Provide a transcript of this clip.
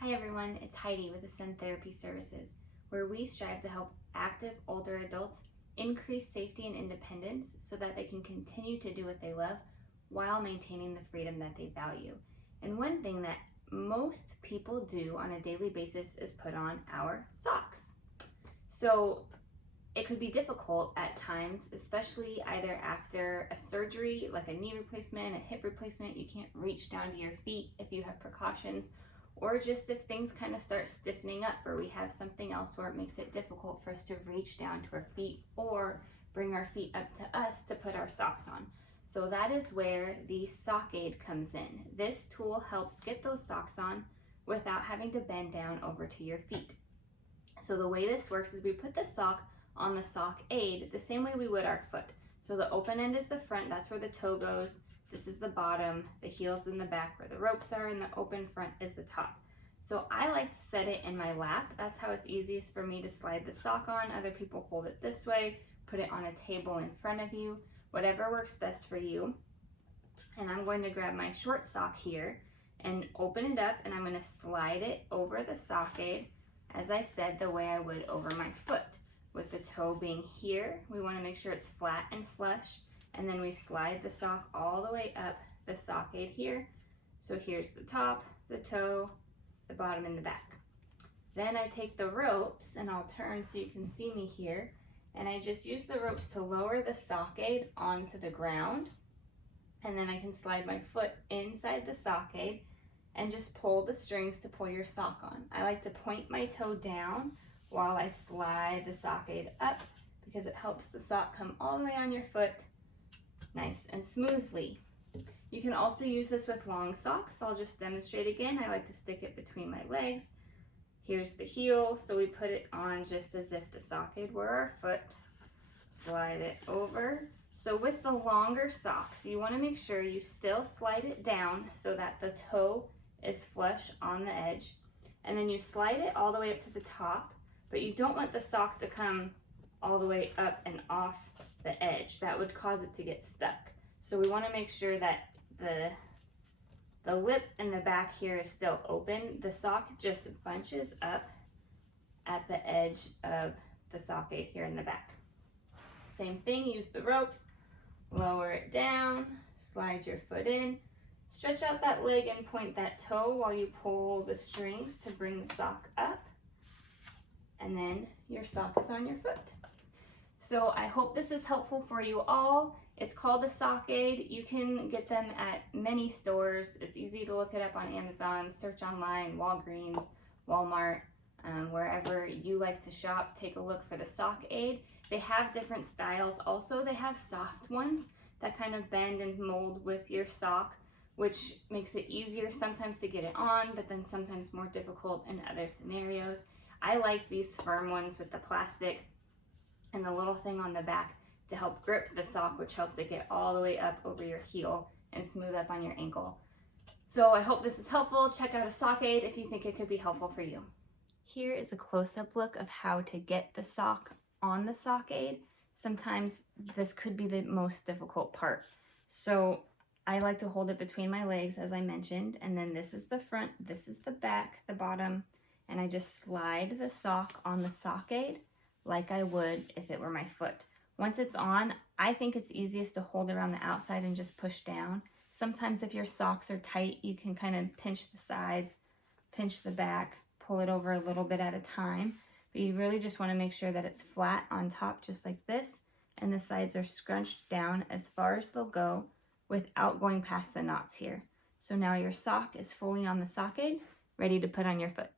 Hi everyone, it's Heidi with Ascend Therapy Services, where we strive to help active older adults increase safety and independence so that they can continue to do what they love while maintaining the freedom that they value. And one thing that most people do on a daily basis is put on our socks. So it could be difficult at times, especially either after a surgery like a knee replacement, a hip replacement. You can't reach down to your feet if you have precautions, or just if things kind of start stiffening up or we have something else where it makes it difficult for us to reach down to our feet or bring our feet up to us to put our socks on. So that is where the sock aid comes in. This tool helps get those socks on without having to bend down over to your feet. So the way this works is we put the sock on the sock aid the same way we would our foot. So the open end is the front, that's where the toe goes. This is the bottom, the heel's in the back where the ropes are, and the open front is the top. So I like to set it in my lap. That's how it's easiest for me to slide the sock on. Other people hold it this way, put it on a table in front of you, whatever works best for you. And I'm going to grab my short sock here and open it up, and I'm going to slide it over the sock aid, as I said, the way I would over my foot. With the toe being here, we want to make sure it's flat and flush. And then we slide the sock all the way up the sock aid here. So here's the top, the toe, the bottom, and the back. Then I take the ropes, and I'll turn so you can see me here, and I just use the ropes to lower the sock aid onto the ground. And then I can slide my foot inside the sock aid and just pull the strings to pull your sock on. I like to point my toe down while I slide the sock aid up because it helps the sock come all the way on your foot nice and smoothly. You can also use this with long socks. I'll just demonstrate again. I like to stick it between my legs. Here's the heel, so we put it on just as if the sock aid were our foot. Slide it over. So with the longer socks, you want to make sure you still slide it down so that the toe is flush on the edge. And then you slide it all the way up to the top, but you don't want the sock to come all the way up and off the edge. That would cause it to get stuck. So we want to make sure that the lip in the back here is still open. The sock just bunches up at the edge of the sock aid here in the back. Same thing, use the ropes, lower it down, slide your foot in, stretch out that leg and point that toe while you pull the strings to bring the sock up, and then your sock is on your foot. So I hope this is helpful for you all. It's called a sock aid. You can get them at many stores. It's easy to look it up on Amazon, search online, Walgreens, Walmart, wherever you like to shop. Take a look for the sock aid. They have different styles. Also, they have soft ones that kind of bend and mold with your sock, which makes it easier sometimes to get it on, but then sometimes more difficult in other scenarios. I like these firm ones with the plastic and the little thing on the back to help grip the sock, which helps it get all the way up over your heel and smooth up on your ankle. So I hope this is helpful. Check out a sock aid if you think it could be helpful for you. Here is a close-up look of how to get the sock on the sock aid. Sometimes this could be the most difficult part. So I like to hold it between my legs, as I mentioned, and then this is the front, this is the back, the bottom, and I just slide the sock on the sock aid like I would if it were my foot. Once it's on, I think it's easiest to hold around the outside and just push down. Sometimes if your socks are tight, you can kind of pinch the sides, pinch the back, pull it over a little bit at a time. But you really just want to make sure that it's flat on top just like this, and the sides are scrunched down as far as they'll go without going past the knots here. So now your sock is fully on the sock aid, ready to put on your foot.